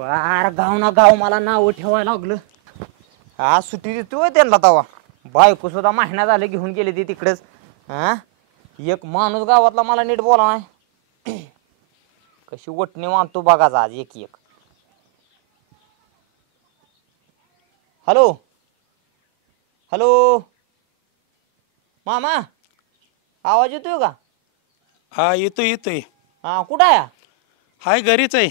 पार गाव ना गाव मला नाव ठेवायला लागलं. आज सुट्टी देतोय त्यांना तवा. बायको सुद्धा महिना झाले घेऊन गेले ती तिकडेच. हा एक माणूस गावातला मला नीट बोला नाही. कशी वटणी मानतो बघा आज एक एक. हॅलो हॅलो मामा आवाज येतोय का? हा येतोय. हा कुठं आहे? हाय घरीच आहे.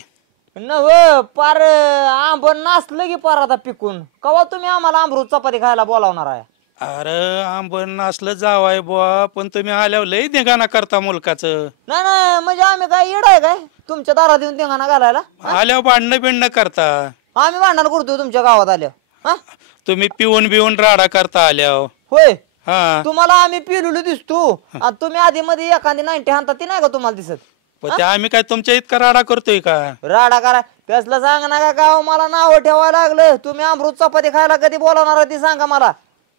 नव पार आंब नाचलं की पार आता पिकून. कवा तुम्ही आम्हाला अमृत चपाती खायला बोलावणार आहे? अरे आंबन असलं जावाय बुवा, पण तुम्ही आल्यावर लय धिंगाणा करता मुलकाचं. नाही नाही म्हणजे आम्ही काय येड आहे काय तुमच्या दारात येऊन धिंगाणा घालायला? आल्यावर भांडणं बिंडणं करता. आम्ही भांडण करतोय तुमच्या गावात आल्या? तुम्ही पिऊन बिऊन राडा करता आल्यावर. होय हा तुम्हाला आम्ही पिलुलो दिसतो आणि तुम्ही आधी मध्ये एखादी 90 हाणता ती नाही का तुम्हाला दिसत? पण ते आम्ही काय तुमच्या इतका राडा करतोय का? राडा करा त्यासला सांगा ना का गाव मला नाव ठेवायला लागलं. तुम्ही अमृत चपाती खायला कधी बोलावणार आहे ती सांगा मला.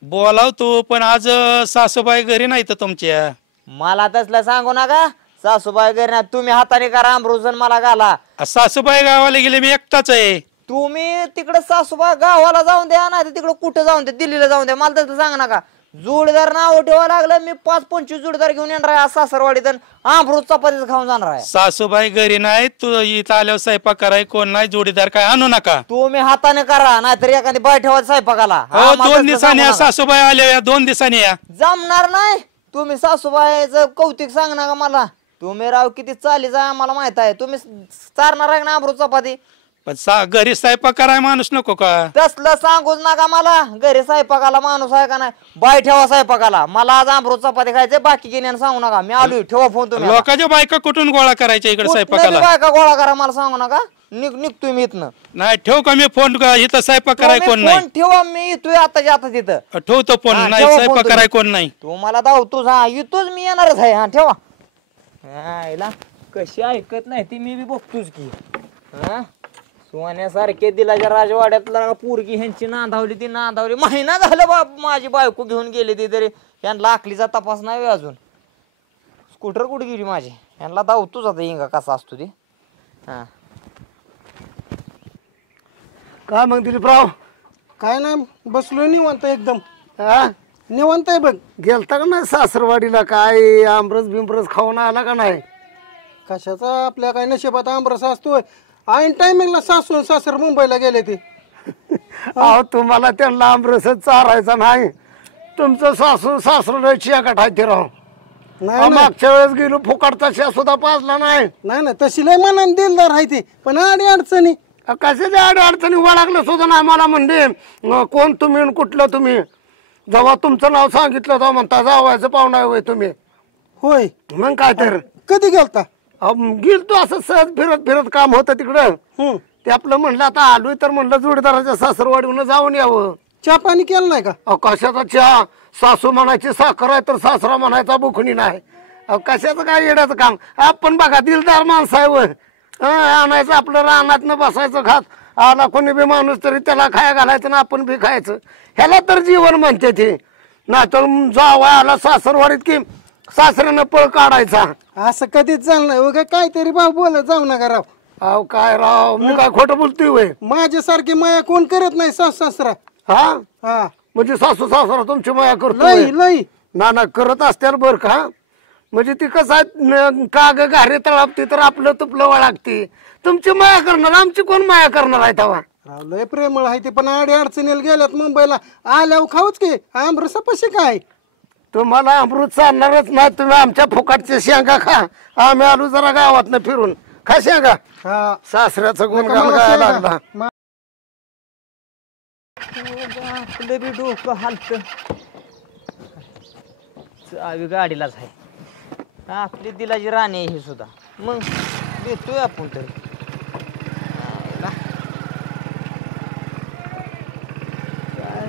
बोलाव तू, पण आज सासूबाई घरी नाही तर तुमच्या. मला तसलं सांगू नका. सासूबाई घरी नाही, तुम्ही हाताने करा अमृत मला घाला. सासूबाई गावाला गेले, मी एकटाच आहे. तुम्ही तिकडे सासूबाई गावाला जाऊन द्या नाही तर तिकडे कुठं जाऊन द्या, दिल्लीला जाऊन द्या. मला तसलं सांगा नका. जोडीदार नाव ठेवायला लागलं. मी 5-25 जोडीदार घेऊन येणार आहे सासरवाडीत. अमृत चपातीच खाऊन जाणार आहे. सासूबाई घरी नाही, तू इथं आल्यावर स्वयंपाक कराय कोण नाही, जोडीदार काय आणू नका. तुम्ही हाताने करा नाहीतर एखादी बाय ठेवा स्वयंपाकाला. हो 2 दिवसांनी या सासूबाई आल्या, 2 दिवसांनी या. जमणार नाही. तुम्ही सासूबाईचं कौतिक सांग ना का मला. तुम्ही राव किती चालीच आहे आम्हाला माहित आहे. तुम्ही चारणार आहे ना अमृत चपाती? पण घरी स्वयंपाक कराय माणूस नको का? तसलं सांगूच नका मला. घरी स्वयंपाकाला माणूस आहे का नाही? बाय ठेवा स्वयंपाकाला. मला आज अमृत चपाती खायचे, बाकी गेल्यानं सांगू नका. मी आलोय, ठेवा फोन तुम्ही. लोकांच्या बायका कुठून गोळा करायच्या इकडे स्वयंपाकाला? बायका गोळा करा मला सांगू नका. निघतोय मी इथनं. नाही ठेव का मी फोन, इथं स्वयंपाक कराय कोण नाही. ठेवा मी येतोय आताच्या आता तिथं. ठेवतो फोन. हा, नाही ठेवा स्वयंपाक फोन कराय तुम्ही. कोण नाही. तुम्हाला धावतोच. हा येतोच मी, येणारच आहे. हा ठेवा. आईला कशी ऐकत नाही ती, मी बी बघतोच की. हा सोन्यासारखे दिलाच्या राजवाड्यातला पोरगी ह्यांची नांदावली ती नांदावली. महिना झालं बाप माझी बायको घेऊन गेली ती, तरी यांना आखलीचा तपास नाही अजून. स्कूटर कुठे गेली माझी? यांना धावतोच आता इंगा कसा असतो ती. हा काय मग दिलीपराव? काय नाही बसलोय निवांत एकदम. हा निवांत आहे बघ. गेलता का नाही सासरवाडीला? काय आमरस बिमरस खाऊन आला का नाही? कशाचा आपल्या काय नशिबात आमरस असतोय? ऐन टायमिंगला सासू सासर मुंबईला गेले ते. अहो तुम्हाला त्यांना आमरसच चारायचा नाही. तुमचं सासू सासर चियाकाठ आहे ते राव. नाही मागच्या वेळेस गेलो फुकटचा शिया सुद्धा पाजला नाही. नाही ना तशी लय मनाने दिलदार आहे ते, पण आडी अडचणी कशाच्या आडी अडचणी ओळखलं सुद्धा नाही. मला म्हणले कोण तुम्ही आणि कुठलं तुम्ही? जेव्हा तुमचं नाव सांगितलं तेव्हा म्हणता जावायचं पाहुणा होय तुम्ही. होय मग काय तर. कधी गेलता? गेलतो असं सहज फिरत फिरत काम होतं तिकडं. ते आपलं म्हणलं आता आलोय तर म्हणलं जोडीदाराच्या सासरवाडीहून जाऊन यावं. चहा पाणी केलं नाही का? अहो कशाचा चहा? सासू म्हणायची साखर आहे तर सासरा म्हणायचा बुखणी नाही. अहो कशाचं काय येण्याचं काम? आपण बघा दिलदार माणसं आहे व. आणायचं आपलं रानात न बसायचं खात. आला कोणी बी माणूस तरी त्याला खाया घालायचं ना आपण बी खायचं. ह्याला तर जीवन म्हणते ते. नाही तर जावा आला सासरवाडीत की सासऱ्यानं पळ काढायचा. असं कधीच झालं नाही उगा काहीतरी भाऊ बोलत जाऊ नका राव. अहो काय राव मी काय खोटं बोलतोय वय? माझ्यासारखी माया कोण करत नाही सासू सासरा. हा हा म्हणजे सासू सासरा तुमची माया करतो? लई लई ना करत असत्याला बर का. म्हणजे ती कसं आहे काग घारे तळापती तर आपलं तुपलं वळागते. तुमची माया करणार, आमची कोण माया करणार आहे तेव्हा? लय प्रेमळ आहे ते, पण आडी अडचणीला गेल्यात मुंबईला. आल्यावर खाऊच की आमरसापाशी काय. तुम्हाला अमृत चालणारच नाही. तुम्ही आमच्या फुकटच्या शेंगा खा. आम्ही आलो जरा गावात फिरून. खा शेंगा. सासऱ्याचं गुणगान गायला लागला. आपलं बी डोकं हालत. चावी गाडीलाच आहे. आपली दिलाची राणी आहे ही सुद्धा. मग देतोय आपण तरी.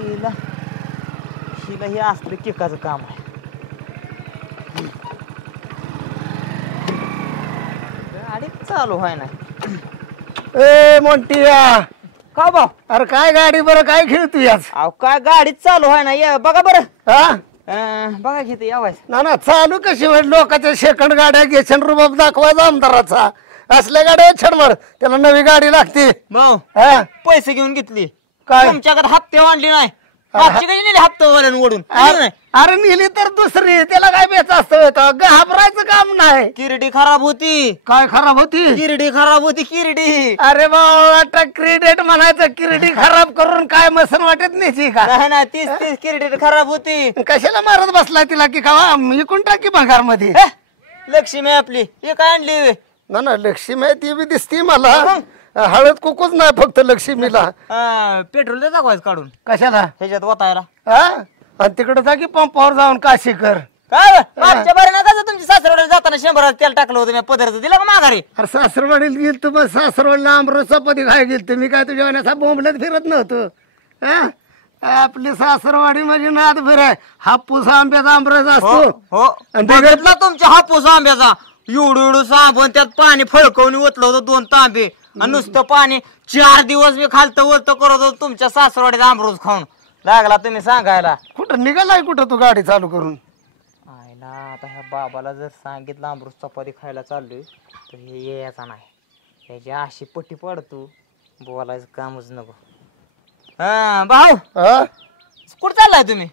हिला हे असलं किकाचं काम आहे. गाडी चालू आहे ना. ए मोंटिया का भाऊ? अरे काय गाडी बरं काय खेळतोय आज? अहो काय गाडीच चालू आहे ना. या बघा बरं. हा बघा घेते यावायच ना ना चालू कशी होईल? लोकांच्या सेकंड गाड्या घेशन रुबाब दाखवायचा आमदाराचा. असल्या गाड्या छडमड त्याला नवी गाडी लागते भाऊ हा पैसे घेऊन घेतली काय? तुमच्याकडे हप्ते आणले नाही मागची कधी नेली हप्ते वरून ओढून नेली नाही? अरे नेली तर दुसरी त्याला काय बेच असतं घाबरायचं काम नाही किरडी खराब होती काय खराब होती किरडी खराब होती किरडी अरे बाबा क्रेडिट म्हणायचं किरडी खराब करून काय मसन वाटत नाही का नाही ना तीच तीच किरडी खराब होती कशाला मारत बसलाय तिला की खावा इकून टाकी भंगार मध्ये हे, लक्ष्मी आपली हे काय आणली वे? ना ना लक्ष्मी ती बी दिसती मला हळद कुकूच नाही फक्त लक्ष्मीला पेट्रोल दे दाखवायचं काढून कशाला ह्याच्यात वतायला हा आणि तिकडे जा की पंपावर जाऊन काशी कर काय मागच्या बरं ना कसं तुमच्या सासरवाडीला जाताना 100 तेल टाकलं होतं मी पदरचं दिलं का माघारी अरे सासरवाडीला गेल तू बस सासरवाडीला आमरस चपाती खाय गेल तुम्ही काय तुझ्या असा बोंबलत फिरत नव्हतो हा? आपली सासरवाडी म्हणजे नाद फिर हापूस आंब्याचा आमरस असतो हो आणि बिगर- बघितला तुमच्या हापूस आंब्याचा एवढं साबण त्यात पाणी फळकवून ओतलं होतं 2 तांबे आणि नुसतं पाणी 4 दिवस मी खालतं वरतं करत होतो तुमच्या सासरवाडीचा आमरस खाऊन लागला तुम्ही सांगायला कुठं निघालाय कुठं तू गाडी चालू करून आयला आता ह्या बाबाला जर सांगितलं अमृत चपाती खायला चाललोय तर हे यायचा नाही त्याची अशी पट्टी पडतो बोलायचं कामच नको हा भाऊ हा कुठं चाललाय तुम्ही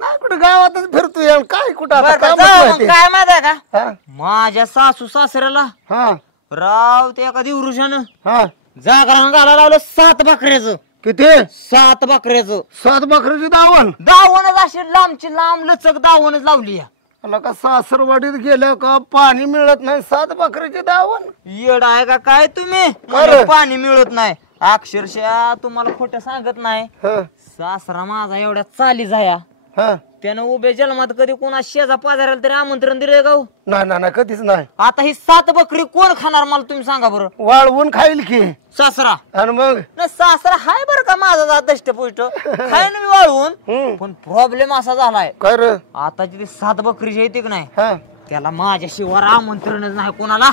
नाही कुठं गावातच फिरतोय काय कुठं आता बरं, कामच जाऊ नाही मग. ते. काय माहिती आहे का हा? माझ्या सासू सासऱ्याला हा राव ते एका दिवृषानं हा जागरण घालायला लावलं 7 बकऱ्याचं किती 7 बकऱ्याचं 7 बकरीची दावण दावणच अशी लांबची लांब लचक दावणच लावली या. मला का सासरवाडीत गेलं का पाणी मिळत नाही 7 बकरीची दावण येड आहे का काय तुम्ही काय रे? मला पाणी मिळत नाही अक्षरशः तुम्हाला खोटं सांगत नाही हा सासरा माझा एवढ्या चाली जाया हा त्यानं उभ्या जन्मात कधी कोणा शेजा पाजाराला तरी आमंत्रण दिलंय का हो? नाही ना कधीच नाही आता ही 7 बकरी कोण खाणार मला तुम्ही सांगा बरं वाळवून खाईल की सासरा आणि मग नाही सासरा हाय बरं का माझा दष्टपुष्ट खाय ना मी वाळवून हम्म. पण प्रॉब्लेम असा झालाय काय रे आता ती 7 बकरीची येते की नाही हा त्याला माझ्याशिवाय आमंत्रणच नाही कोणाला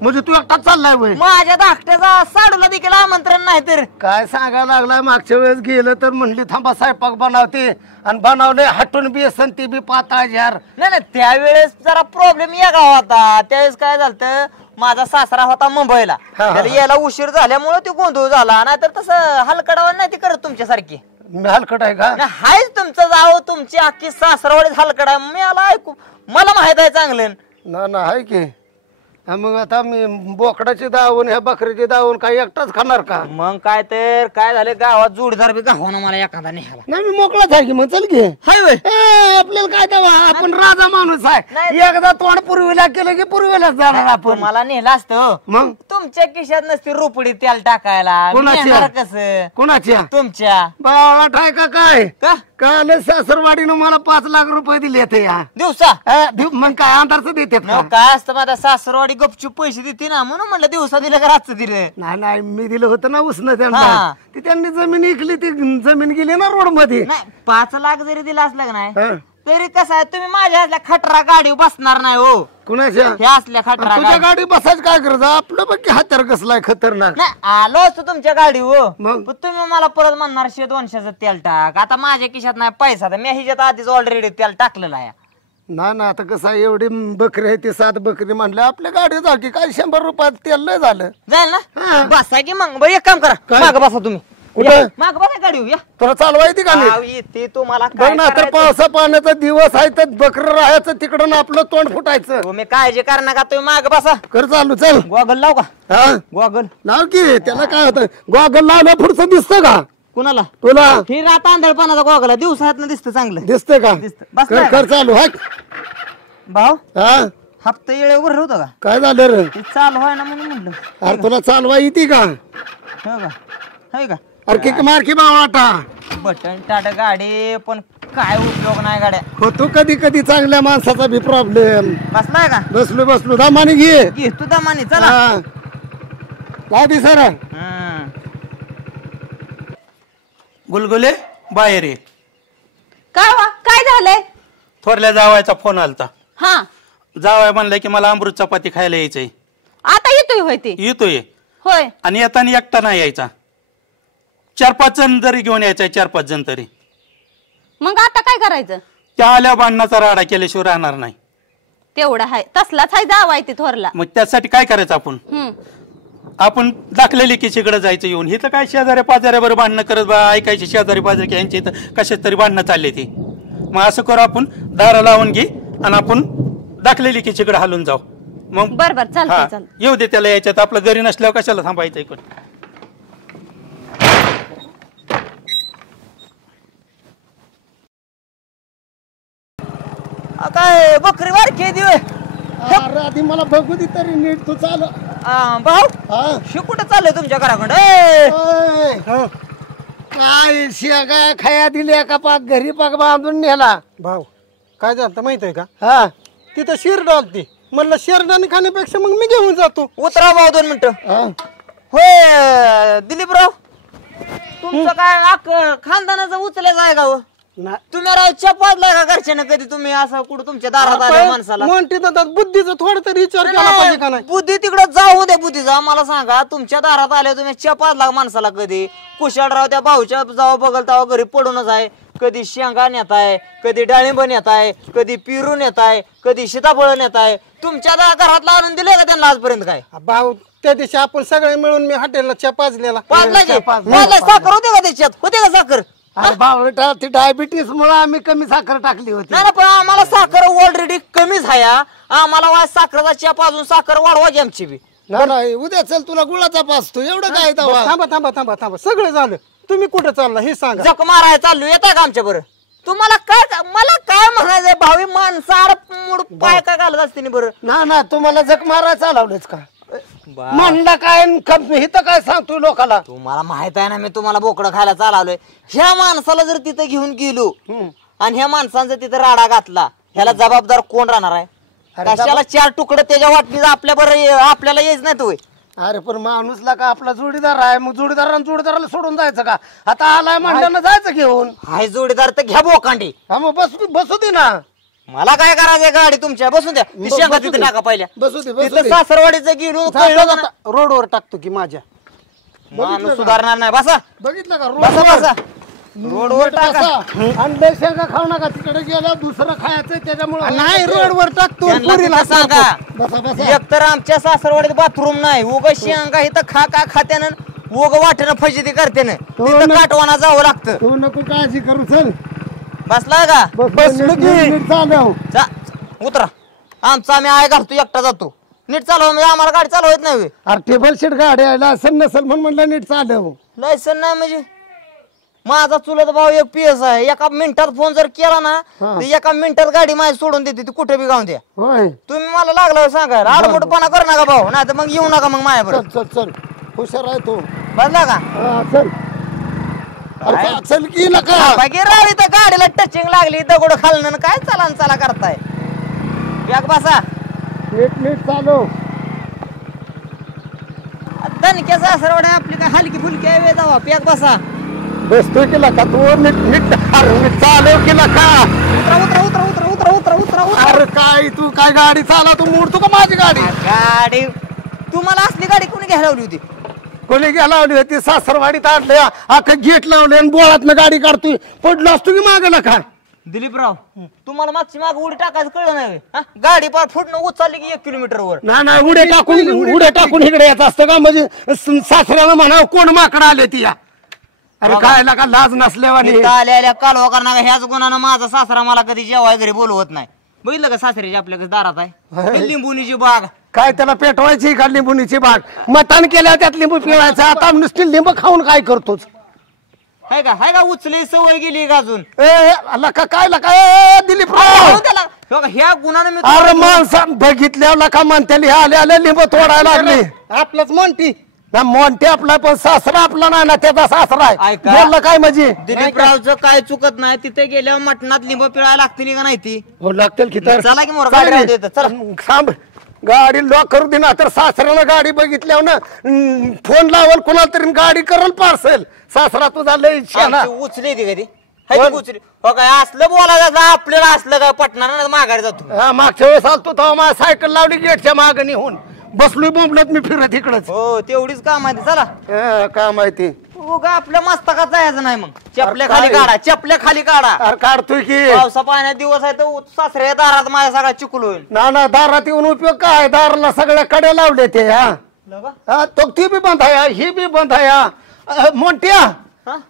म्हणजे तू एकटाच चाललाय वय माझ्या धाकट्याचा साडूला देखील आमंत्रण नाही तर काय सांगायला लागलाय मागच्या वेळेस गेलं तर म्हणली थांबा स्वयंपाक बनवते आणि बनवले हटून बेसन ती बी पाता जार नाही नाही त्यावेळेस जरा प्रॉब्लेम या गावात होता त्यावेळेस काय झालं माझा सासरा होता मुंबईला हा. त्याला यायला उशीर झाल्यामुळे ते गोंधळ झाला नाहीतर तसं हलकडावर नाही ती करत तुमच्यासारखी मी हलकट आहे का नाही, हायच तुमचं जावं तुमची अख्खी सासरावाडीच हलकडा मी आला ऐकू मला माहित आहे चांगलं ना ना आहे की हा, मग आता मी बोकडाची दावून ह्या बकरीची दावून काही एकटाच खाणार का मग काय तर काय झालं गावात जोडीदार बी गावानं मला एखादा निघाला नाही मी मोकळाच आहे की मग चल की हाय वय आपल्याला काय तेव्हा आपण राजा माणूस आहे नाही. एकदा तोंड पूर्वीला केलं की पूर्वीलाच जाणार आपण मला नेलं असतं मग तुमच्या खिशात नसते रोपडी तेल टाकायला कोणाच्या? नेणार कसं कोणाच्या तुमच्या बाळा ठाय का काय का काल सासरवाडीनं मला 5 लाख रुपये दिले ते या दिवसा मग काय अंधारच देतात का मग काय असतं माझ्या सासरवाडी गपचूप पैसे देते ना म्हणून म्हणलं दिवसा दिलं का रातचं दिलं नाही नाही मी दिलं होतं ना उसनं त्यांना हा. ती त्यांनी जमीन इकली ती जमीन गेली ना रोड मध्ये नाही 5 लाख जरी दिला असलं का नाही हा. तरी कसं आहे तुम्ही माझ्या असल्या खटरा गाडीवर बसणार नाही हो कुणाच्या हे असल्या खटरा तुझ्या गाडी गाडी बसायची काय गरज आहे? आपलं बघ की हातर कसलाय खतरनाक नाही आलो असतो तुमच्या गाडीवर मग? पण तुम्ही मला परत म्हणणार 100-200चं तेल टाक आता माझ्या खिशात नाही पैसा तर मी ह्याच्यात आधीच ऑलरेडी तेल टाकलेलं आहे ना ना आता कसं आहे एवढी बकरी आहे ती 7 बकरी म्हणलं आपल्या गाडी जा की काय 100 रुपयात तेल लय झालं जाईल हा. ना बसा की मग बरं एक काम करा काय? माग बसा तुम्ही कुठं? माग बसा गाडीवर या तुला चालवा येते का नाही आव, येते तुम्हाला बघ काय ना तर करायचं? पावसा पाण्याचा दिवस आहे तर बकर राहायचं तिकडं ना आपलं तोंड फुटायचं तुम्ही काळजी करा नका तुम्ही माग बसा कर चालू चल गॉगल लाव का हा गॉगल लाव की त्याला काय होतं गॉगल लावल्या पुढचं दिसतं का कुणाला तुला हे रात आंधळपणाचा गॉगल दिवसात दिसतं चांगलं दिसतंय का दिसतं. बस कर नाही कर चालू हाक भाऊ हा हप्ता येळेवर होतं का काय झालं रे ते चालू आहे ना म्हणून म्हणलं अरे तुला चालवा येते का हो का आहे का अरे किक मार की बावाटा बटन टाटा गाडी पण काय उपयोग नाही गाड्या होतो कधी कधी चांगल्या माणसाचा बी प्रॉब्लेम बसलाय का बसलो बसलो दामाने घे घे तू दमानी चला हा काय बी सर हम्म. गुलगुले बाहेर ये काय वा काय झालंय थोरल्या जावायचा फोन आलता हा जावाय म्हणलं की मला अमृत चपाती खायला यायचंय आता येतोय होय ते येतोय होय आणि येताना एकटा नाही यायचा 4-5 जण तरी घेऊन यायचा 4-5 जण तरी मग आता काय करायचं त्या आल्या भांडणाचा राडा केल्याशिवाय राहणार नाही तेवढा हाय तसलाच हाय जावाय ते थोरला. मग त्यासाठी काय करायचं आपण? आपण दाखल्या लेकीकडे जायचं येऊन. इथं काय शेजाऱ्या पाजाऱ्याबरोबर भांडणं करत बा ऐकायची शेजारी पाजारी की यांच्या इथं कशाच तरी भांडणं चालले ते. मग असं करू आपण दारा लावून घे आणि आपण दाखल्या लेकीकडे हलून जाऊ. मग बर बर चालतंय चालतंय. येऊ दे त्याला याच्यात. आपलं घरी नसल्यावर कशाला थांबायचं इकडे. काय बकरी बारकी दिवे अरे आधी मला बघू दे तरी नीट तू चाल. भाऊ हा शि कुठं चाललंय तुमच्या घराकडे? ओय, काय शेगा खाया दिल्या का पाक घरी पाक बांधून नेला. भाऊ काय झालं माहित आहे का? हा तिथं शिर डालती म्हणलं शेरडाने खाण्यापेक्षा मग मी घेऊन जातो. उतरा भाऊ 2 मिनिटं. हा. होय दिलीपराव तुमचं काय खानदानाचं उचलायचं आहे का हो? ना- तुम्ही राव चपातला का घरच्यानं कधी तुम्ही असं कुठं तुमच्या दारात आल्या माणसाला? म्हणते ना त्यात बुद्धीचा थोडा तरी विचार केला पाहिजे का नाही? बुद्धी तिकडे जाऊ दे बुद्धीचा. मला सांगा तुमच्या दारात आले तुम्ही चपातला माणसाला कधी कुशाळराव त्या भाऊच्या जावा बघल तेव्हा घरी पडूनच आहे. कधी शेंगा नेताय, कधी डाळिंब नेताय, कधी पिरू नेताय, कधी सीताफळ नेताय. तुमच्या घरातला आणून दिले का त्यांना आजपर्यंत काय? भाऊ त्या दिवशी आपण सगळे मिळून मी हॉटेलला चहा पाजलेला. पाजला साखर होते का त्याच्यात? होते का साखर? अरे बाबा ती डायबिटीस मुळे आम्ही कमी साखर टाकली होती. नाही पण आम्हाला साखर ऑलरेडी कमीच आहे. आम्हाला वाज साखरेचा चहा पाजून साखर वाढवायची आमची बी. नाही उद्या चल तुला गुळाचा पाचतो एवढं काय बस थांबा थांबा थांबा थांबा सगळं झालं. तुम्ही कुठे चालला हे सांगा. जक माराय चाललो येता का आमच्या बरं? तुम्हाला काय मला काय म्हणायचंय भावी माणसाड मूड पाय काय घालत असते बरं? ना तुम्हाला जक मारायला चालवलेच का म्हणला काय इथं काय सांगतोय लोकाला. तुम्हाला माहित आहे ना मी तुम्हाला बोकडं खायला चालवलंय. ह्या माणसाला जर तिथं घेऊन गेलो आणि ह्या माणसांचा तिथं राडा घातला ह्याला जबाबदार कोण राहणार आहे? कशाला 4 तुकडे त्याच्या वाटणीचा आपल्या बरं आपल्याला येच नाही तो. अरे पण माणूसला का आपला जोडीदार आहे मग जोडीदाराला सोडून जायचं का? आता आलाय म्हणल्यानं जायचं घेऊन. हाय जोडीदार तर घ्या बोकांडी. हा मग बसू दे ना. मला काय करायचंय गाडी तुमच्या बसून द्या. ती शेंगा तिथे टाका पहिल्या. बसू दे तिथं सासरवाडीचं गेलो कळलं का ना? रोडवर टाकतो की माझ्या. माणूस सुधारणार नाही. बसा बघितलं का बसा बसा रोडवर टाका. आणि लय शेंगा खाऊ नका तिकडे गेला दुसरं खायचं त्याच्यामुळे नाही रोडवर टाकतो. त्यांना पुरीला तिथं सांगा बसा बसा एकतर आमच्या सासरवाडीत बाथरूम नाही. उग शेंगा इथं खा खात्यानं उग वाटेनं फजिती करतेनं तिथं काटवाना जावं लागतं. तू नको काळजी करू चल. बसलाय का? बसलो की चालव. उतरा. आमचा आम्ही आय घालतो एकटा जातो. नीट चालव म्हणजे आम्हाला गाडी चालवत नाही होय. अरे टेबल शीट गाडी आहे लायसन नसेल म्हणून म्हणलं नीट चालव. लायसन नाही म्हणजे माझा चुलत भाऊ एक PS आहे. एका मिनिटात फोन जर केला ना तर एका मिनिटात गाडी माझी सोडून देते. ती कुठे बी गावून द्या. होय तुम्ही मला लागलं सांगा आडमोठपणा करू नका भाऊ नाही तर मग येऊ नका मग माझ्याबरोबर. चल चल चल हुशार आहे तू. बसला का? हा, चल अरे चल की नका बाकी राहिली तर गाडीला टचिंग लागली दगड खालणं काय चला करताय. बॅग बसा. नीट चालव. दणक्या सासरवाड्या आपली काय हलकी फुलकी आहे जावा. बॅग बसा. बसतोय की नका तू नीट चालव की नका. उतरा. अरे काय तू काय गाडी चाला तू मोडतो का माझी गाडी? गाडी तुम्हाला असली गाडी कोणी घ्यायला लावली होती? कोणी घ्या लावली होती सासरवाडीत आणले अख्खं गेट लावले आणि बोळातनं गाडी काढतोय. पडलो असतो की मागे नका. दिलीपराव तुम्हाला मागची माग उडी टाकायचं कळलं नाही हा? गाडी पार फुटणं उचलली की 1 किलोमीटरवर. नाही उड्या टाकून इकडे येत असतं का म्हणजे सासऱ्यानं म्हणावं कोण माकडं आले ती या. अरे काय का लाज नसल्यावानी. इथं आल्या कालवा करणार ह्याच गुणानं माझा सासरा मला कधी जेवाय घरी बोलवत नाही. बघितलं का सासऱ्याची आपल्याकडे दारात आहे लिंबूनीची बाग. काय त्याला पेटवायची का लिंबूनीची बाग? मतान केल्या त्यात लिंबू पिळायचा. आता नुसती लिंबू खाऊन काय करतोच? हाय का उचले सवय गेली का अजून? काय दिलीपराव त्याला हो का, ह्या गुणानं मी अरे माणसा बघितल्या का म्हणते आले लिंबू तोडायला लागले. आपलंच म्हणती मोंटे आपला पण सासरा आपला नाही ना त्याचा सासरा आहे. ऐका. बोललं काय म्हणजे दिलीपरावचं काय चुकत नाही. तिथे गेल्यावर मटणात लिंब पिळायला लागतील का नाही ती? हो लागतील की तर चला की मोर गाडी राहू दे इथं, चला. थांब गाडी लॉक करू दे ना तर सासऱ्यानं गाडी बघितल्यावर ना फोन लावल कोणाला तरी गाडी करल पार्सल. सासरा तुझा लय शाना. आमची उचली ती कधी हाय ती उचली हो काय असलं बोलायचं आपल्याला असलं काय पटणार माघारी जातो. हा मागच्या वेळेस आलतो तेव्हा माझी सायकल लावली गेटच्या मागणी होऊन बसलोय बोंबलत मी फिरत इकडच. हो तेवढीच काम आहे ती, चला. काय माहिती उगा आपल्या मस्तकात जायचं नाही मग चपल्या खाली काढा चपल्या खाली काढा अरे काढतोय की पावसा पाण्यात दिवस आहे तर सासऱ्या दारात माझ्या सगळा चिकूल होईल ना दारात येऊन उपयोग काय दाराला सगळ्या कडे लावले ते हा तो ती बी बंद आहे ही बी बंद आहे मोठ्या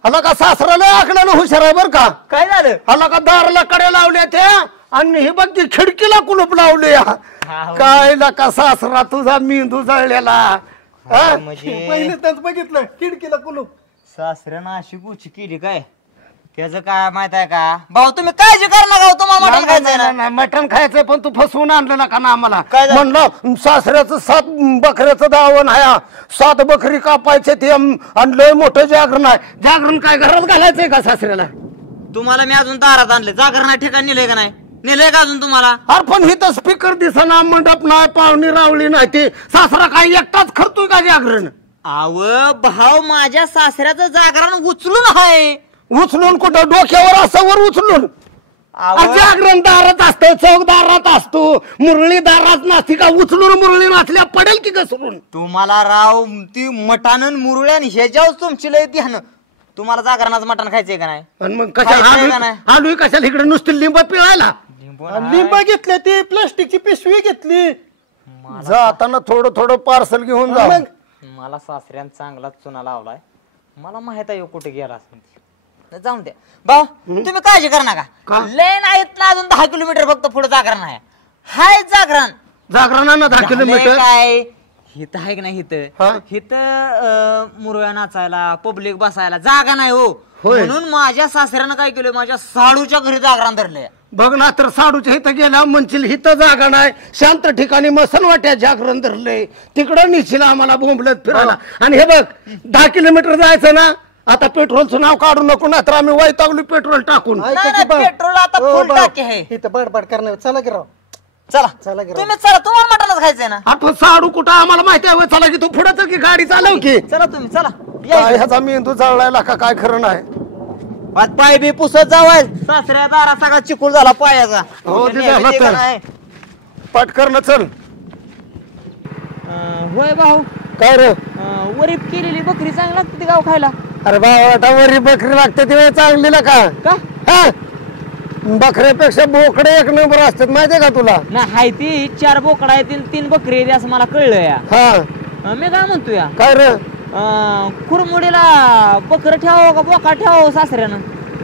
हला का सासऱ्याला आकड्याला हुशार आहे बर का काय झालं हला का दाराला कडे लावले ते आणि ही बघ ती खिडकीला कुलूप लावले काय का सासरा तुझा मेंदू जळलेला म्हणजे पहिले त्याच बघितलं खिडकीला कुलूप सासऱ्यानं अशी गुची केली काय त्याचं काय माहित आहे का भाऊ तुम्ही काळजी कर ना तुम्हाला मटण खायचंय ना मटण खायचंय पण तू फसवून आणलं ना का ना आम्हाला काय झालं? म्हणलं सासऱ्याचं 7 बकऱ्याचं दावण आहे 7 बकरी कापायचे ते आणि लय मोठं जागरण आहे जागरण काय घरात घालायचंय का सासऱ्याला तुम्हाला मी अजून दारात आणले जागरणा ठिकाणी नेलंय का नाही नेलंय का अजून तुम्हाला अरे पण ही तर स्पीकर दिसना मंडप नाही पाहुणी रावली नाही ते सासरा काय एकटाच करतोय का जागरण आव भाऊ माझ्या सासऱ्याचं जागरण उचलून आहे उचलून कुठं डोक्यावर असं वर उचलून जागरण दारात असतं चौक दारात असतो मुरळी दारात नसती का उचलून मुरळी नाचल्या पडेल की घसरून तुम्हाला राव ती मटान मुरळ्यान ह्याच्यावर तुमची लय ध्यान तुम्हाला जागरणाचं मटण खायचंय का नाही आणि मग खायचंय का कशा नाही? आलू कशाला इकडे नुसती लिंब पिळायला लिंब घेतले ती प्लास्टिकची पिशवी घेतली जाताना थोडं थोडं पार्सल घेऊन जा मग मला सासऱ्यान चांगला चुना लावलाय मला माहित आहे ह्यो कुठे गेला असेल जाऊन द्या भाऊ तुम्ही काळजी कर नका का? लय नाहीत ना अजून 10 किलोमीटर फक्त पुढे जागरण आहे हाय जागरण जागरणानं 10 किलोमीटर काय हित आहे की नाही हा? हित मुरळ्या नाचायला पब्लिक बसायला जागा नाही हो होय. म्हणून माझ्या सासऱ्यानं काय केलं माझ्या साडूच्या घरी जागरण धरलंय बघ ना तर साडूच्या इथं गेला म्हणशील हिथं जागा नाही शांत ठिकाणी मसन वाट्या जागरण धरलंय तिकडं निशील आम्हाला बोंबलत फिरायला आणि हे बघ 10 किलोमीटर जायचं ना आता पेट्रोलचं नाव काढू नको ना तर आम्ही वैतागलो पेट्रोल टाकून ऐका नाही, की नाही, पेट्रोल आता ओ फुल बाप, टाकी आहे. इथं बडबड करणार चला की राव चला चला की राव. तुम्ही चला तुम्हाला मटणच खायचंय ना आपण साडू कुठं आम्हाला माहिती आहे चला की तू पुढे की गाडी चालव की चला तुम्ही चला या काय ह्याचा मेंदू जळलायला का काय खरं नाही आज पाय बी पुसत जावाय सासऱ्या दारा सगळा चिकूल झाला पायाचा हो, ते न्यायला झालं दे का तर. नाही? पटकरण चल होय भाऊ काय रे वरीप केलेली बकरी चांगली लागते ती गाव खायला अरे बाबा वरी बकरी लागते ती चांगली ना का का हा? बकऱ्यापेक्षा बोकडे एक नंबर असतात माहितीये का तुला ना हाय ती 4 बोकडा आहेत 3 बकरी आहेत असं मला कळलं या हा मी काय म्हणतो या काय रे कुरमुडीला बकर ठेवावं का बोका ठेवावं सासऱ्यानं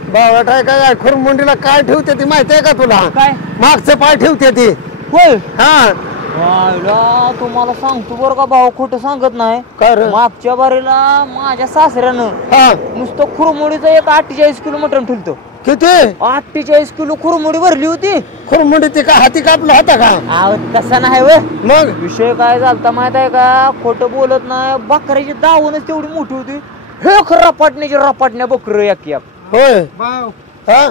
बाबा काय खुरमुंडीला काय ठेवते ती माहितीये का तुला काय मागचे पाय ठेवते ती होय हा तुम्हाला सांगतो बरं का भाऊ खोटं सांगत नाही काय रे मागच्या बारीला माझ्या सासऱ्यानं हा नुसतं खुरमुडीचं एक 48 किलो मटण ठेवतो किती 48 किलो खुरमुडी भरली होती खुरमुंडी ती का हाती कापला होता का आव तसा नाही व मग विषय काय झालता माहित आहे का खोटं बोलत नाही बकऱ्याची दावणच तेवढी मोठी होती हे रपाटण्या बकर एक होय भाव हा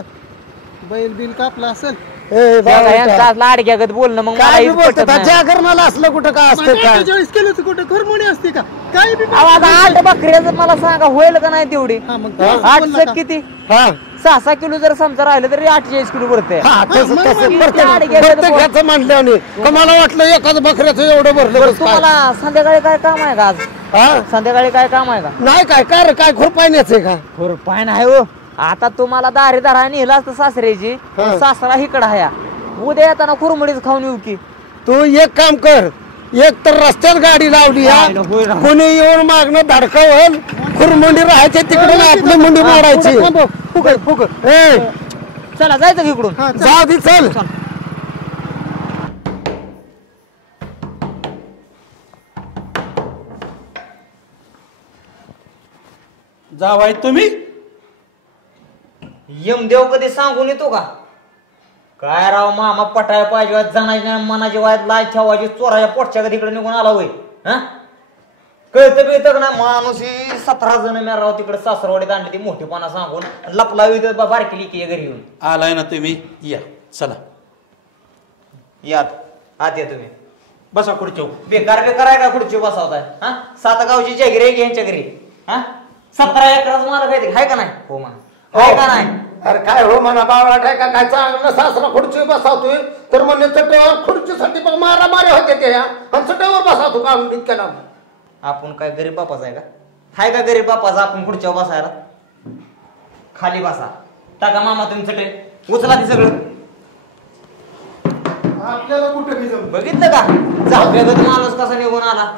बैल बिल कापला असेल ए बाबा लाडक्यागत बोलणं मग मला काय हेच पटत बोलतात नाही. जागरणाला असलं कुठं काय असतं काय 48 किलोचं कुठं खरमोडी असते का काही बी अहो, आता 8 बकऱ्याचं मला सांगा होईल का नाही तेवढी हा, मग 8 बोलला का? किती हा 6 किलो जर समजा राहिलं तरी 48 किलो भरते हा तसं मग तसं किती अडग्याचं प्रत्येकाचं म्हणल्याने का मला वाटलं एकाच बकऱ्याचं एवढं भरलं कसं काय? तुम्हाला संध्याकाळी काय काम आहे का आज हा संध्याकाळी काय काम आहे का नाही काय काय रे काय खुरपायण्याचं आहे का पाय नाही हो आता तुम्हाला दारी दारा नेला असतं सासऱ्याची हा. सासरा इकडं हाया उद्या येताना खुरमुडीच खाऊन येऊ की तू एक काम कर एक तर रस्त्यात गाडी लावली हा नाही, होय ना. कोणी येऊन मागणं धडकावल खुरमुंडी राहायची तिकडे आपली मुंडी मोडायची ए, चला जायचं की इकडून जाऊ दे चल जावाय तुम्ही यमदेव कधी सांगून येतो का काय राव मामा पटाय पाहिजे जाणायची नाही मनाची वायत लाय ठेवायची चोराच्या पोटच्या कधी इकडे निघून आला होय हा कळतं बिळतं का ना माणूस ही 17 जण मी राव तिकडे सासरवाडीत आणली ती मोठीपणा सांगून लपला बारकी की घरी येऊन आलाय ना तुम्ही या चला यात आत या तुम्ही बसा खुर्ची बेकार आहे का खुर्ची बसवताय हा 7 गावची जगिरी आहे की यांच्या घरी हा 17 एकराच मला काय हाय का नाही हो म्हणा हाय का नाही अरे काय हो म्हणा बावळा का काय चांगलं सासरा खुर्ची बसावतोय तर म्हणले चटेवर खुर्चीसाठी मारा मारे होते ते आणि चटेवर बसावतो का इतक्या लांब आपण काय गरीब बापाच आहे का हाय का गरीब बापाचा आपण पुढच्या बसायला? खाली बसा. टाका मामा तुम्ही चटई उचला ते सगळं. आपल्याला कुठं भिजवलं? बघितलं का जागेगत माणूस कसा निघून आला.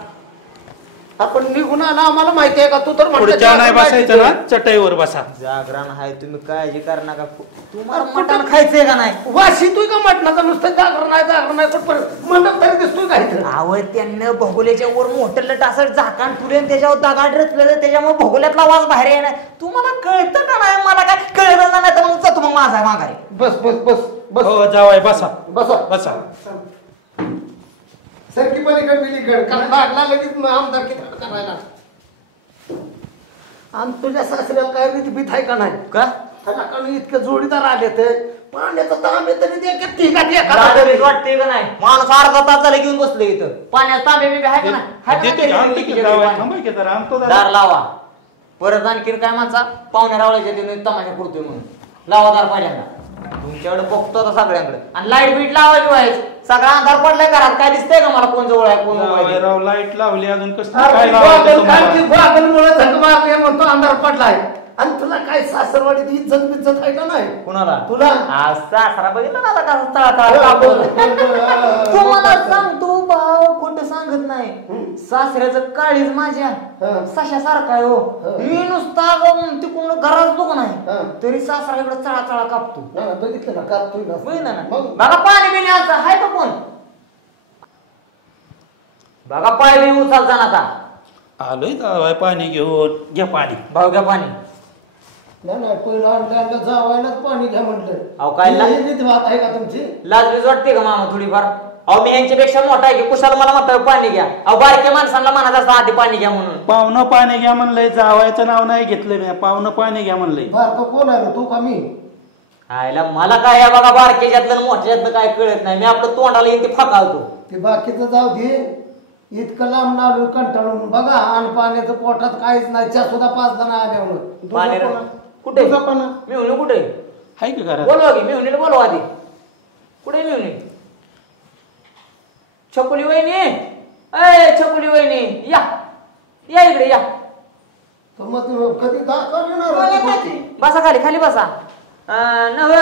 आपण निघून आला आम्हाला माहिती आहे का? तू तर म्हणतो पुढच्या नाही बसायचं ना, चटईवर बसा. जागरण आहे तुम्ही काळजी करू नका. तुम्हाला मटण खायचंय का नाही? वाशी तू का म्हटलं नुसतं जागरण नाही कुठपर्यंत मंडप तरी दिसतोय का इथं? आवड त्यांना भोगोल्याच्या वर मोठं टासट झाकण ठुले त्याच्यावर दगाड रचलेलं त्याच्यामुळे भोगोल्यातला वास बाहेर येणार. तुम्हाला कळतं का नाही? मला काय कळलं नाही तर मग जातो मग माझा माघारी. बस बस बस बस हो जावाय बसा बसा बसा. सरकी पलीकड बिलीकड कारण लागला लगेच आमदार किती करायला. आणि तुझ्या सासऱ्याला काय भीत आहे का नाही? का त्याला कारण इतके जोडीदार आले तर पाण्याचं तांबे तरी वाटते का नाही? माणूस अर्धा तास झाला घेऊन बसले इथं. पाण्यात तांबे बिबे आहे का नाही? दार लावा. परत आणखीन काय माणसा पाहुण्या रावळ्याच्या तिने तमाशा करतोय म्हणून लावा दार पहिल्यांदा. तुमच्याकडे बघतो आता सगळ्यांकडे. आणि लाईट बीट लावायची व्हायच. सगळा अंधार पडलाय घरात काय दिसतंय का मला? कोण जवळ आहे कोण लाईट लावली अजून कसं म्हणतो अंधार पडलाय. आणि तुला काय सासरवाडीत इज्जत बिज्जत आहे का नाही? कुणाला? तुला सासरा बघितला ना आता कसा तुम्हाला सांगतो भाव खोटं सांगत नाही. सासऱ्याचं काळीज माझ्या सशासारखा आहे हो. मी नुसता तिकडून घरात बघ नाही तरी सासरा इकडे चळा चळा कापतो. बघितलं ना कापतोय ना. बघितलं ना बघा पाणी बिणी आता हाय का कोण? बघा पाय बिणी उचल जाण आता. आलोय जावाय पाणी घेऊन. घ्या पाणी. भाऊ घ्या पाणी. नाही पहिलं आणलं जावायलाच पाणी घ्या म्हटलं. अहो काय वाट आहे का तुमची? लाजबीज वाटते का मामा थोडीफार? अहो मी यांच्यापेक्षा मोठा आहे की कुशाला मला म्हणतो पाणी घ्या. अहो बारक्या माणसांना म्हणत असतं आधी पाणी घ्या म्हणून. पाहुणं पाणी घ्या म्हणलंय. जावायचं नाव नाही घेतलं मी. पाहुणं पाणी घ्या म्हणलंय. बारकं कोण आहे तू का मी? आयला मला काय या बघा बारक्याच्यातलं मोठ्यातलं काय कळत नाही. मी आपलं तोंडाला येऊन ते फाकावतो. ते बाकीचं जाऊ दे. इतकं लांब आलो कंटाळून बघा. आणि पाण्याचं पोटात काहीच नाही. च्या सुद्धा 5 जण आल्यावर पाणी कुठे? मिळून कुठे हाय का घरात? बोलवा की मिळून बोलवा आधी. कुठे मिळून? छकुली वहिनी अय छकुली वहिनी या या इकडे या. कधी बसा खाली खाली बसा. नव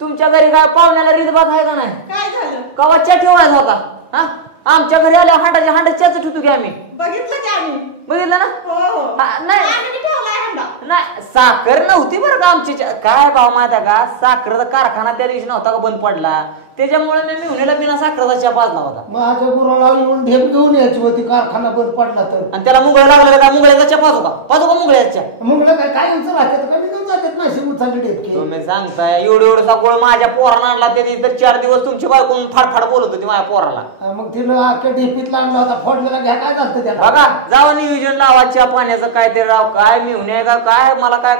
तुमच्या घरी काय पाहुण्याला रीतभात आहे का नाही? काय झालं? कवाच्या ठेवायचा होता? हा आमच्या घरी आल्या हांडाच्या हांडाच्याच ठेवतो की आम्ही. बघितलं की आम्ही. बघितलं ना? हो नाही आम्ही ठेवलाय हंडा. नाही साखर नव्हती बरं का आमची. काय भाव माहिती आहे का? साखरेचा कारखाना त्या दिवशी नव्हता का बंद पडला त्याच्यामुळे मी मिळून बिना साखरेचा चहा पाजला होता. माझ्या गुराला येऊन ढेप घेऊन यायची होती कारखाना बंद पडला तर. आणि त्याला मुंगळ लागलेलं का? मुंगळ्याचा चहा पाजू का मुंगळ्याचा? मुंगळ काय राहतात का? निघून जातात ना उचलले ढेपके. तुम्ही सांगताय एवढा गोळ माझ्या पोरानं आणला त्याने तर 4 दिवस तुमची बायकोन फाडफाड बोलत होती माझ्या पोराला. मग तिनं अख्ख्या ढेपीत आणला होता. फोडलेला घ्या काय झालं त्याला? बघा जावा नियोजन लावा चहा पाण्याचं काय ते राव. काय मिळून आहे का काय? मला काय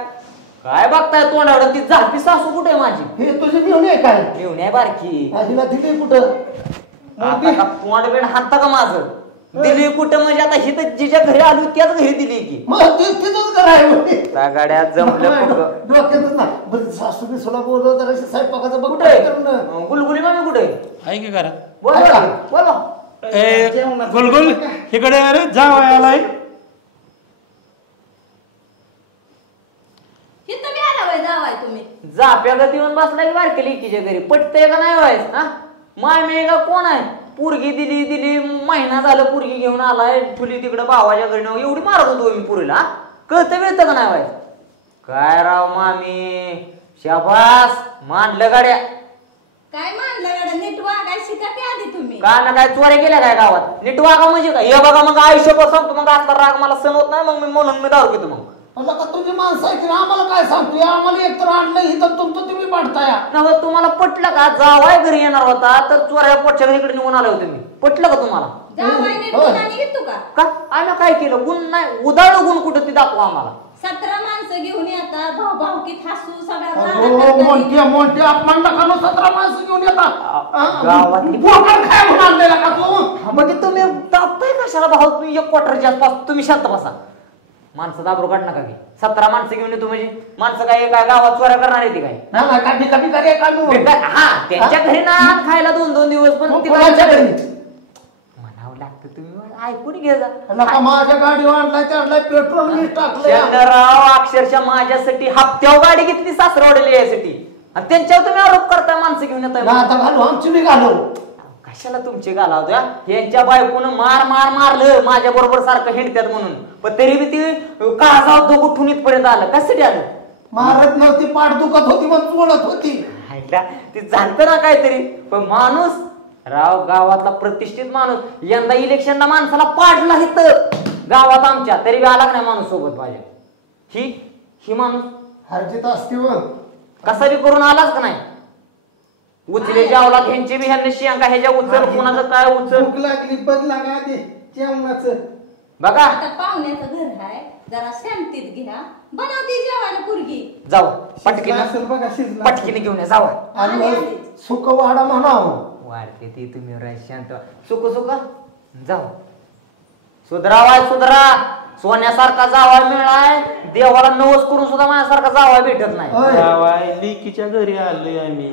बघताय तोंडावर? ती झापी सासू कुठे आहे माझी? हे तुझी मिळून आहे काय? मिळून आहे बारकी. आजीला दिली कुठं? तोंड बिंड हाणता का माझं? दिली कुठं म्हणजे आता ही तर जिच्या घरी आली त्याच घरी दिली की. मग तिथंच घर आहे. त्या गाड्यात जमलं डोक्यातच ना. बरं सासू बिसूला बोलव जरा स्वयंपाकाचं बघ. कुठे गुलगुली मामी कुठे आहे की घरात? बोला बोला. गुलगुल इकडे अरे जावाय आलाय. इथं बी आला वय जावाय तुम्ही. जाप्यागत येऊन बसला की बारकी लेकीच्या घरी. पटतंय का नाही व्हायच? हा माय का कोण आहे? पोरगी दिली महिना झालं पोरगी घेऊन आलाय. ठुली तिकडे भावाच्या घरी नाव एवढी मारत होतो मी पुरीला. कळतं मिळतं का नाही व्हायच? काय राव मामी शाबास मांडलं गाड्या. काय मानलं गाड्या? नीट वागाय शिका की आधी तुम्ही. का ना काय चोऱ्या केल्या काय गावात? नीट वागा म्हणजे काय? हे बघा मग आयुष्यभर सांगतो मग आता राग मला सण होत नाही. मग मी म्हणून मी दारू घेतो. मग का तुझी माणसं आहे की आम्हाला काय सांगतोय? आम्हाला एकतर आणलं इथं तुमचं तुम्ही वाढताय. नव्हतं तुम्हाला पटलं का? जावाय घरी येणार होता तर चोऱ्या पोटच्या घरी इकडे निघून आले होते मी. पटलं का तुम्हाला? जावाय नीट गुणाने घेतो का? आम्ही काय केलं? गुण नाही उदाहरण गुण कुठं ती दाखवा आम्हाला. 17 माणसं घेऊन येतात. भाऊकीत हसू सगळ्या मोठे अपमान नका. 17 माणसं घेऊन येतात. गावातली काय म्हणून आणलेला का तू? म्हणजे तुम्ही दाबताय कशाला भाऊ? तुम्ही 1 क्वार्टरच्या आसपास तुम्ही शांत बसा. माणसं दाबरू काढ नका की. 17 माणसं घेऊन येतो म्हणजे माणसं काय गावात चोऱ्या करणार आहे ती काय? हा त्यांच्या घरी ना खायला 2-2 दिवस. पण ती म्हणावं लागतं तुम्ही ऐकून घे जा. नका माझ्या गाडीवर आणलाय चढलाय पेट्रोल मी टाकलंय. चंद्रराव अक्षरशः माझ्यासाठी हप्त्यावर गाडी घेतली सासरवाडीला यासाठी आणि त्यांच्यावर तुम्ही आरोप करताय माणसं घेऊन येताय. आता घालू आमची मी घालू. कशाला तुमचे घालावत्या यांच्या बायकोनं मारलं माझ्या बरोबर सारखं हिंडत्यात म्हणून पण तरी बी ती काळजाव तो उठून इथपर्यंत आलं. कशासाठी आलं? मारत नव्हती पाठ दुखत होती मग चोळत होती. ती जाणतं ना काहीतरी पण माणूस राव गावातला प्रतिष्ठित माणूस यंदा इलेक्शनला माणसाला पाडला इथं गावात आमच्या तरी बी आला नाही माणूस सोबत पाहिजे. ही माणूस हरजित असते व कसा बी करून आलाच का नाही. उचले जावला ह्यांची बी ह्यांनी शिंका ह्याच्या उचल कोणाचं काय उचल भूक लागली बदला का ते जेवणाचं बघा. आता पाहुण्याचं घर आहे जरा शांतीत घ्या बनवते जेवायला पुरगी. जाऊ असेल बघा शिजला पटकीने घेऊन या जावा. आणि सुख वाडा म्हणावं वाढते ती तुम्ही शांत सुख जाऊ. सुधरा सोन्यासारखा जावा मिळाय देवाला नवस करून सुद्धा माझ्यासारखा जावा भेटत नाही. जावाय लिकीच्या घरी आलोय आम्ही.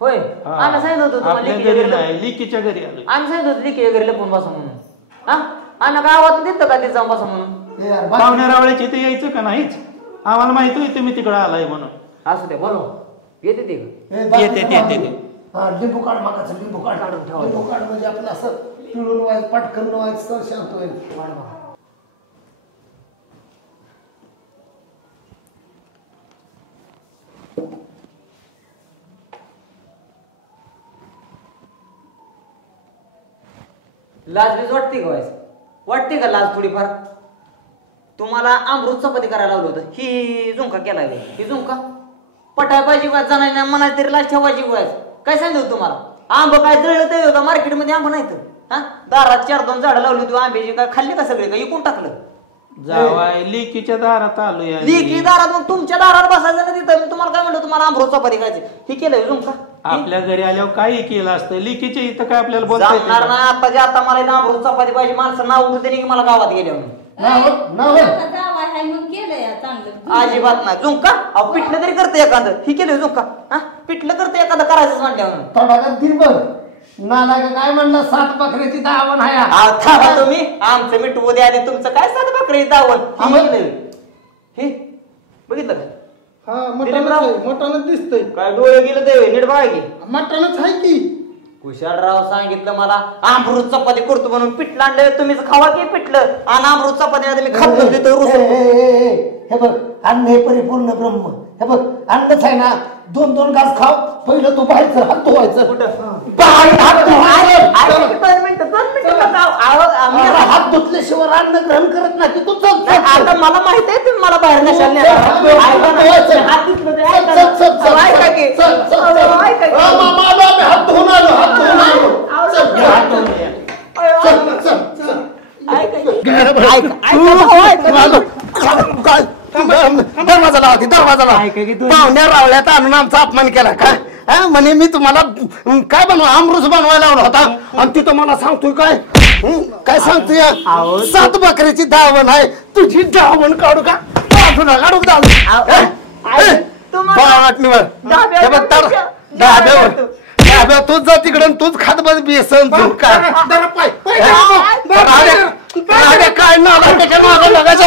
होय आम्ही सांगितलं होतं तुम्हाला लिकीच्या घरी आलोय. आम्ही सांगितलं होतं लिकी वगैरे लपून बसा म्हणून. हा आम्ही गावात देतो का ते जाऊन बसा म्हणून. पाहुण्या रावळ्याची इथे यायचं का नाहीच आम्हाला माहिती होती तुम्ही तिकडे आलाय म्हणून. असू दे बोलो येते ते येते लिंबू काढ मागाचं लिंबू काढ काढून ठेवा. लिंबू काढ म्हणजे आपलं असं पिळून व्हायचं पटकन व्हायचं तर शांत होईल. लाज बीज वाटते का लाज थोडीफार. तुम्हाला अमृत चपाती करायला लावलं होतं ही झुंका केला ही झुंका पटाय पाहिजे वाज जाणार नाही म्हणाय तरी लाज ठेवायची वाज. काय सांगितलं तुम्हाला आंब काय जळलं ते होतं मार्केटमध्ये आंब नाही तर हा दारात 4-2 झाडं लावली होती आंब्याची काय खाल्ले का सगळे का इकून टाकलं. जावाय लिकीच्या दारात आलोय. लिकी दारात मग तुमच्या दारात बसायचं ना तिथं. मी तुम्हाला काय म्हणलं तुम्हाला अमृत चपाती खायची ही केलं झुंका. आपल्या घरी आल्यावर काही केलं असतं लिकीच्या इथं काय आपल्याला बोलता जमणार ना आता जे आता मला इथं अमृत चपाती पाहिजे माणसं नाव उठू की मला गावात गेले म्हणून. जावा आहे म्हणून केलंय चांगलं. अजिबात नाही झुंका अहो पिठलं तरी करते एखादं ही केलं झुंका हा पिठलं करते एखादं करायचंच म्हणल्यावर. थोडा दिनभर नाला काय म्हणलं 7 बकऱ्याची दावण आहे. थांबा तुम्ही आमचं मिठवू द्या आणि तुमचं काय 7 बकरी दावण हे बघितलं का हा मटणच दिसतंय. काय डोळे गेलं ते नीट बघा की मटणच आहे की. कुशालराव सांगितलं मला अमृत चपाती करतो म्हणून पिठलं आणलं तुम्हीच खावा की पिठलं आणि अमृत चपाती मी खात हे बघ अन्न हे परिपूर्ण ब्रह्म. हे बघ अन्नच आहे ना 2-2 घास खाव पहिलं तू बाहेरचं हात धुवायचं. हात धुतल्याशिवाय अन्न ग्रहण करत नाही तू. आता मला माहित आहे तुम्ही मला बाहेर नशाल हात धुवून आलो हात धुवून दरवाजा लावा दरवाजा लावा. पाहुण्या रावळ्यात आणून आमचा अपमान केला का म्हणे मी तुम्हाला काय बनवा अमृत बनवायला लावला होता आणि तिथं मला सांगतोय काय सांगतोय 7 बकऱ्याची दावण आहे तुझी दावण काढू का काढू डाब्यावर तूच जा तिकडं तूच खात बस बेसन काय ना त्याच्या मागं लागायचं.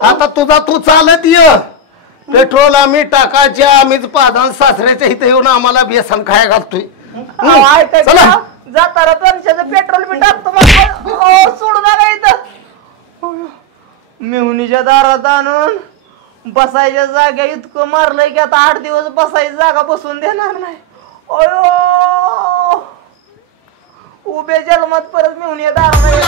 आता तुझा तू चालत ये पेट्रोल आम्ही टाकायचे आम्हीच पादान सासऱ्याच्या इथे येऊन आम्हाला बेसन खाया घालतोय. जाताना वर्षाचं पेट्रोल बी टाकतो सोडू नका इथं. मेहुनीच्या दारात आणून बसायच्या जागा इतकं मारलंय की आता 8 दिवस बसायची जागा बसून देणार नाही. अयो उभ्या जन्मात परत मेहुनी दारात